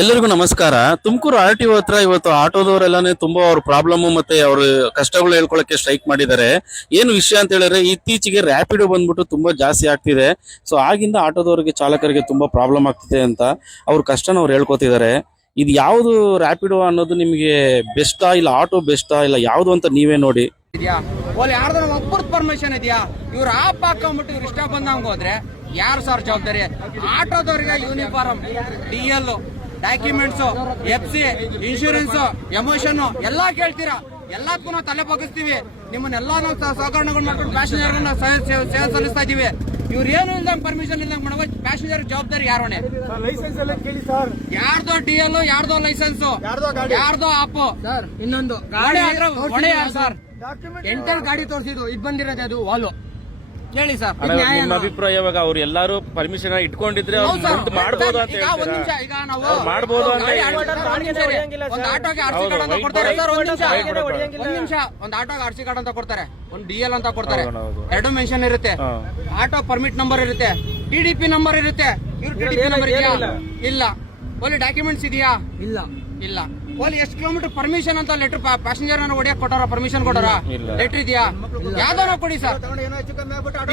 ಎಲ್ಲರಿಗೂ ನಮಸ್ಕಾರ. ತುಮಕೂರು RTO ಹತ್ರ ಇವತ್ತು ಆಟೋದವರೆಲ್ಲಾನೇ ತುಂಬಾ ಅವ್ರ ಪ್ರಾಬ್ಲಮ್ ಮತ್ತೆ ಅವ್ರ ಕಷ್ಟಗಳು ಹೇಳ್ಕೊಳಕ್ಕೆ ಸ್ಟ್ರೈಕ್ ಮಾಡಿದ್ದಾರೆ. ಏನು ವಿಷಯ ಅಂತ ಹೇಳಿದ್ರೆ ಇತ್ತೀಚೆಗೆ ರ್ಯಾಪಿಡೋ ಬಂದ್ಬಿಟ್ಟು ತುಂಬಾ ಜಾಸ್ತಿ ಆಗ್ತಿದೆ. ಸೊ ಆಗಿಂದ ಆಟೋದವರಿಗೆ ಚಾಲಕರಿಗೆ ತುಂಬಾ ಪ್ರಾಬ್ಲಮ್ ಆಗ್ತಿದೆ ಅಂತ ಅವ್ರ ಕಷ್ಟನ ಅವ್ರು ಹೇಳ್ಕೊತಿದ್ದಾರೆ. ಇದು ಯಾವುದು ರ್ಯಾಪಿಡೋ ಅನ್ನೋದು ನಿಮಗೆ ಬೆಸ್ಟಾ ಇಲ್ಲ ಆಟೋ ಬೆಸ್ಟಾ ಇಲ್ಲ ಯಾವುದು ಅಂತ ನೀವೇ ನೋಡಿ. ಯಾರ್ದಾರ ಒಬ್ಬರದ ಪರ್ಮಿಷನ್ ಇದೆಯಾ? ಇವ್ರು ಆಪ್ ಹಾಕೊಂಡ್ಬಿಟ್ಟು ಇವ್ರು ಇಷ್ಟ ಬಂದಂಗ ಹೋದ್ರೆ ಯಾರು ಸರ್ ಜವಾಬ್ದಾರಿ? ಆಟೋದವ್ರಿಗೆ uniform, DL, documents, FC, insurance, emission ಎಲ್ಲಾ ಕೇಳ್ತೀರಾ. ಎಲ್ಲದಕ್ಕೂ ನಾವು ತಲೆ ಬಗ್ಗಿಸ್ತೀವಿ. ನಿಮ್ಮನ್ನೆಲ್ಲಾ ನಾವು ಸಹಕರಣಗಳು ಮಾಡ್ಕೊಂಡು ಪ್ಯಾಸೆಂಜರ್ಗಳನ್ನ ಸೇವೆ ಸಲ್ಲಿಸ್ತಾ ಇದೀವಿ. ಇವ್ರು ಏನು ಇಲ್ದಂಗ್ ಪರ್ಮಿಷನ್ ಇಲ್ದಂಗ್ ಮಾಡುವ ಪ್ಯಾಸೆಂಜರ್ ಜವಾಬ್ದಾರಿ ಯಾರೋನೆ? ಯಾರ್ದೋ DL, ಯಾರ್ದೋ ಲೈಸೆನ್ಸ್, ಯಾರ್ದೋ ಆಪ್. ಇನ್ನೊಂದು ಗಾಡಿ ಹೊಣೆ ಯಾರು ಸರ್? ಎಂಟರ್ ಗಾಡಿ ತೋರಿಸಿದ್ದು ಇದು ಬಂದಿರೋದು ಅದು ವಾಲು ಕೇಳಿ ಸರ್. ನಿಮ್ಮ ಅಭಿಪ್ರಾಯ ಇವಾಗ ಅವ್ರು ಎಲ್ಲಾರು ಪರ್ಮಿಷನ್ ಇಟ್ಕೊಂಡಿದ್ರೆ ಮಾಡಬಹುದು ಅಂತ ಈಗ ಒಂದ್ ನಿಮಿಷ, ಈಗ ನಾವು ಮಾಡಬಹುದು ಅಂತ ಒಂದು ಆಟೋಗೆ RC ಕಾರ್ಡ್ ಅಂತ ಕೊಡ್ತಾರೆ ಸರ್. ಒಂದ್ ನಿಮಿಷ, ಒಂದು ಆಟೋಗೆ RC ಕಾರ್ಡ್ ಅಂತ ಕೊಡ್ತಾರೆ, ಒಂದು DL ಅಂತ ಕೊಡ್ತಾರೆ, ಎರಡು ಮೆನ್ಷನ್ ಇರುತ್ತೆ, ಆಟೋ ಪರ್ಮಿಟ್ ನಂಬರ್ ಇರುತ್ತೆ, TDP ನಂಬರ್ ಇರುತ್ತೆ. ಇವ್ರು TDP ನಂಬರ್ ಇದೆಯಾ? ಇಲ್ಲ. ಒಳ್ಳೆ ಡಾಕ್ಯುಮೆಂಟ್ಸ್ ಇದೆಯಾ? ಇಲ್ಲ. ಇಲ್ಲ. ಒಳ್ಳೆ ಎಷ್ಟು ಕಿಲೋಮೀಟರ್ ಪರ್ಮಿಷನ್ ಅಂತ ಲೆಟರ್ ಪ್ಯಾಸೆಂಜರ್ ಹೊಡಿಯಕ್ ಕೊಟ್ಟಾರ? ಪರ್ಮಿಷನ್ ಕೊಟ್ಟಾರ? ಲೆಟರ್ ಇದೆಯಾ? ಯಾವ್ದೋ ಕೊಡಿ ಸರ್,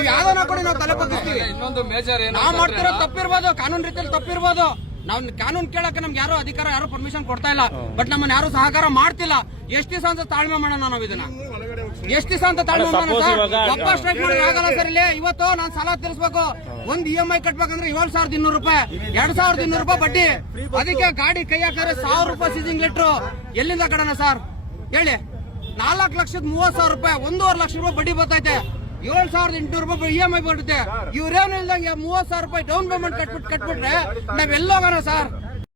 ಯಾವ್ದೋ ಕೊಡಿ, ನಾವು ತಲೆ ಬಗ್ಗಿಸ್ತೀವಿ. ಇನ್ನೊಂದು ಮೇಜರ್ ನಾವು ಮಾಡ್ತಿರೋ ತಪ್ಪಿರ್ಬೋದು, ಕಾನೂನು ರೀತಿಯಲ್ಲಿ ತಪ್ಪಿರ್ಬೋದು. ನಾವು ಕಾನೂನು ಕೇಳಕ್ಕೆ ನಮ್ಗೆ ಯಾರು ಅಧಿಕಾರ, ಯಾರು ಪರ್ಮಿಷನ್ ಕೊಡ್ತಾ ಇಲ್ಲ. ಬಟ್ ನಮ್ಮನ್ನ ಯಾರು ಸಹಕಾರ ಮಾಡ್ತಿಲ್ಲ. ಎಷ್ಟು ದಿವಸ ಅಂತ ತಾಳ್ಮೆ ಮಾಡೋಣ ನಾವು ಇದನ್ನ? ಎಷ್ಟು ದಿವಸ ಅಂತ ತಾಳ್ಮೆ ಮಾಡೋಣ ಸರ್? ಒಬ್ಬ ಸ್ಟ್ರೈಕ್ ಮಾಡೋಕೆ ಆಗಲ್ಲ ಸರ್. ಇಲ್ಲಿ ಇವತ್ತು ನಾನು ಸಾಲ ತೀರಿಸಬೇಕು, ಒಂದು EMI ಕಟ್ಬೇಕಂದ್ರೆ 7,200 ರೂಪಾಯಿ, 2,200 ರೂಪಾಯಿ ಬಡ್ಡಿ. ಅದಕ್ಕೆ ಗಾಡಿ ಕೈ ಹಾಕಿದ್ರೆ 1,000 ರೂಪಾಯಿ ಸೀಸಿಂಗ್ ಲೆಟ್ರು. ಎಲ್ಲಿಂದ ಕಡೋಣ ಸರ್ ಹೇಳಿ? 4,30,000 ರೂಪಾಯಿ, 1,50,000 ರೂಪಾಯಿ ಬಡ್ಡಿ ಬರ್ತೈತೆ. 7,800 ರೂಪಾಯಿ EMI ಬರುತ್ತೆ. ಇವ್ರೇನು ಇಲ್ದಂಗೆ 30,000 ರೂಪಾಯಿ ಡೌನ್ ಪೇಮೆಂಟ್ ಕಟ್ಬಿಟ್ರೆ ನಾವೆಲ್ಲೋಗೋಣ ಸರ್?